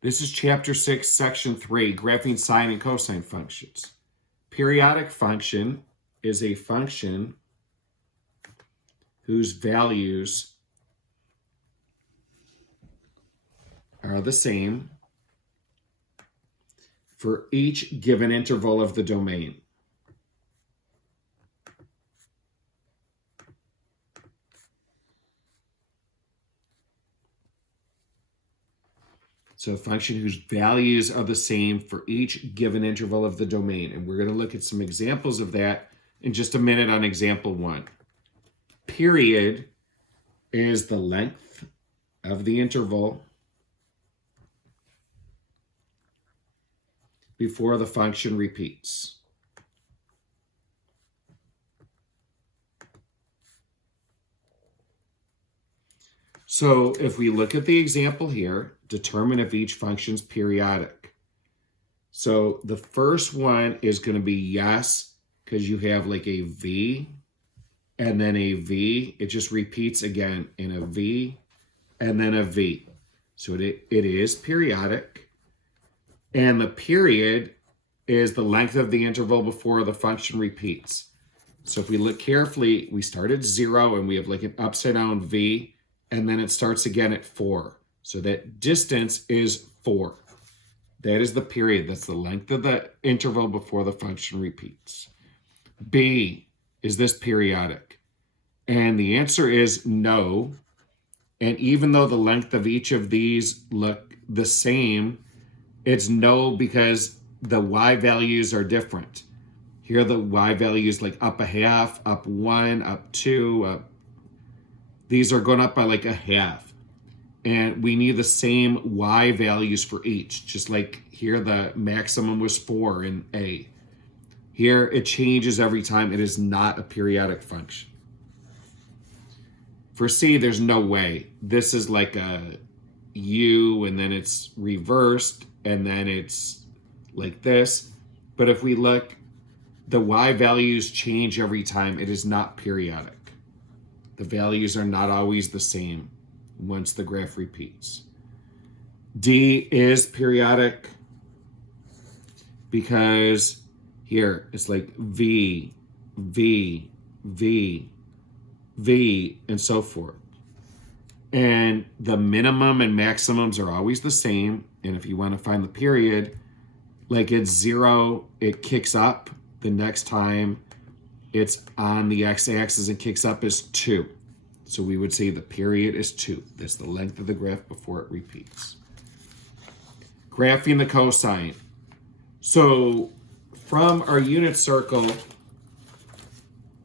This is chapter 6, section 3, graphing sine and cosine functions. Periodic function is a function whose values are the same for each given interval of the domain. So a function whose values are the same for each given interval of the domain. And we're going to look at some examples of that in just a minute on example 1. Period is the length of the interval before the function repeats. So if we look at the example here, determine if each function is periodic. So the first one is going to be yes, because you have like a v and then a v. It just repeats again in a v and then a v. So it is periodic. And the period is the length of the interval before the function repeats. So if we look carefully, we start at 0 and we have like an upside down v, and then it starts again at 4. So that distance is 4. That is the period. That's the length of the interval before the function repeats. B, is this periodic? And the answer is no. And even though the length of each of these look the same, it's no because the y values are different. Here the y values like up a half, up 1, up 2, up. These are going up by like a half. And we need the same y values for each. Just like here the maximum was 4 in A. Here it changes every time. It is not a periodic function. For C, there's no way. This is like a U and then it's reversed and then it's like this. But if we look, the y values change every time. It is not periodic. The values are not always the same once the graph repeats. D is periodic because here it's like V, V, V, V, and so forth. And the minimum and maximums are always the same. And if you want to find the period, like at 0, it kicks up. The next time it's on the x-axis and kicks up is 2. So we would say the period is 2. That's the length of the graph before it repeats. Graphing the cosine. So from our unit circle,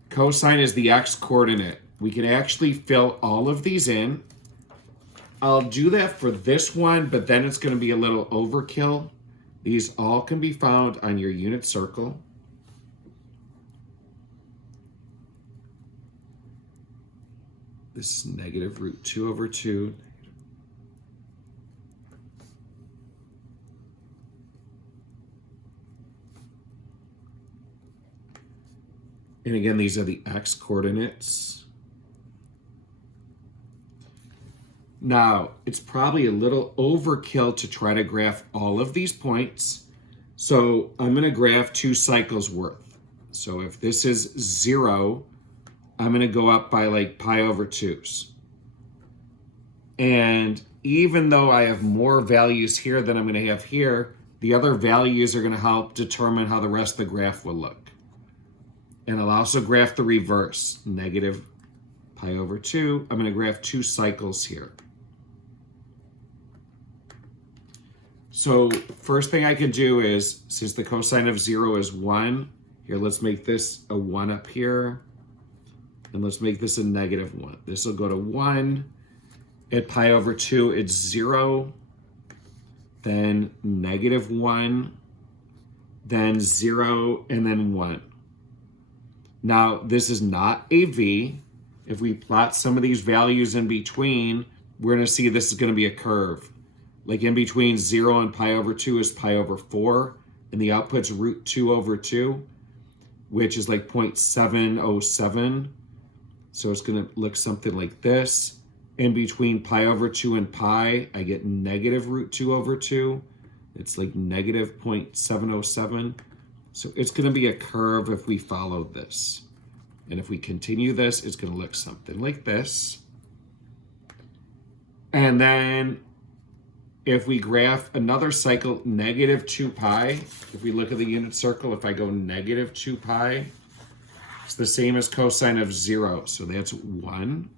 cosine is the x-coordinate. We can actually fill all of these in. I'll do that for this one, but then it's going to be a little overkill. These all can be found on your unit circle. This is negative root 2 over 2. And again, these are the x coordinates. Now, it's probably a little overkill to try to graph all of these points. So I'm going to graph 2 cycles worth. So if this is 0, I'm going to go up by like pi over 2s. And even though I have more values here than I'm going to have here, the other values are going to help determine how the rest of the graph will look. And I'll also graph the reverse, negative pi over 2. I'm going to graph 2 cycles here. So first thing I can do is, since the cosine of 0 is 1, here let's make this a 1 up here. And let's make this a negative 1. This will go to 1. At pi over 2, it's 0. Then negative 1. Then 0, and then 1. Now, this is not a v. If we plot some of these values in between, we're going to see this is going to be a curve. Like in between 0 and pi over 2 is pi over 4. And the output's root 2 over 2, which is like 0.707. So it's going to look something like this. In between pi over 2 and pi, I get negative root 2 over 2. It's like negative 0.707. So it's going to be a curve if we follow this. And if we continue this, it's going to look something like this. And then if we graph another cycle, negative 2 pi, if we look at the unit circle, if I go negative 2 pi, it's the same as cosine of 0. So that's 1.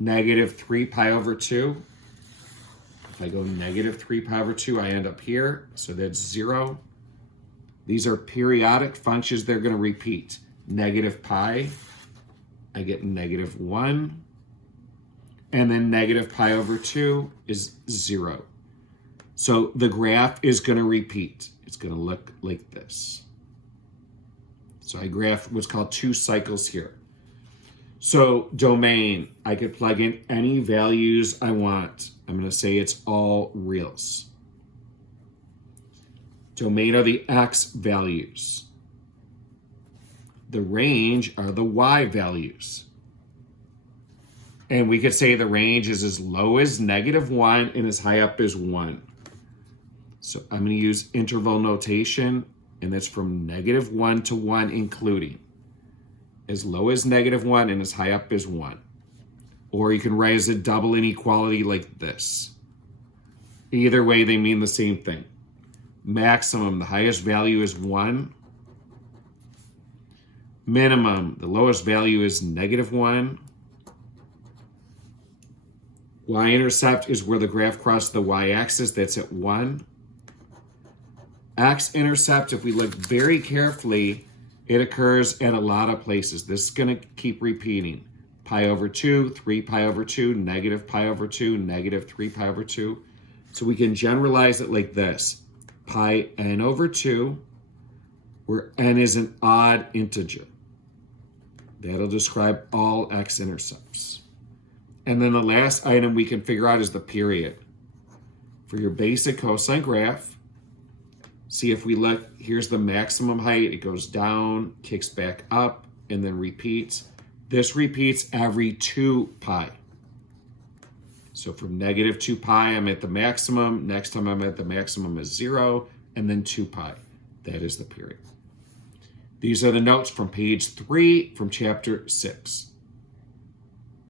Negative 3 pi over 2. If I go negative 3 pi over 2, I end up here. So that's 0. These are periodic functions. They're going to repeat. Negative pi, I get negative 1. And then negative pi over 2 is 0. So the graph is going to repeat. It's going to look like this. So I graphed what's called 2 cycles here. So domain, I could plug in any values I want. I'm going to say it's all reals. Domain are the x values. The range are the y values. And we could say the range is as low as -1 and as high up as 1. So I'm going to use interval notation, and that's from -1 to 1 including. As low as -1 and as high up as 1. Or you can write as a double inequality like this. Either way, they mean the same thing. Maximum, the highest value is 1. Minimum, the lowest value is -1. Y-intercept is where the graph crosses the y-axis. That's at 1. X-intercept, if we look very carefully, it occurs at a lot of places. This is going to keep repeating. Pi over 2, 3 pi over 2, negative pi over 2, negative 3 pi over 2. So we can generalize it like this. Pi n over 2, where n is an odd integer. That'll describe all x-intercepts. And then the last item we can figure out is the period. For your basic cosine graph, see if we look, here's the maximum height. It goes down, kicks back up, and then repeats. This repeats every 2 pi. So from -2 pi, I'm at the maximum. Next time I'm at the maximum is 0, and then 2 pi. That is the period. These are the notes from page 3 from chapter 6.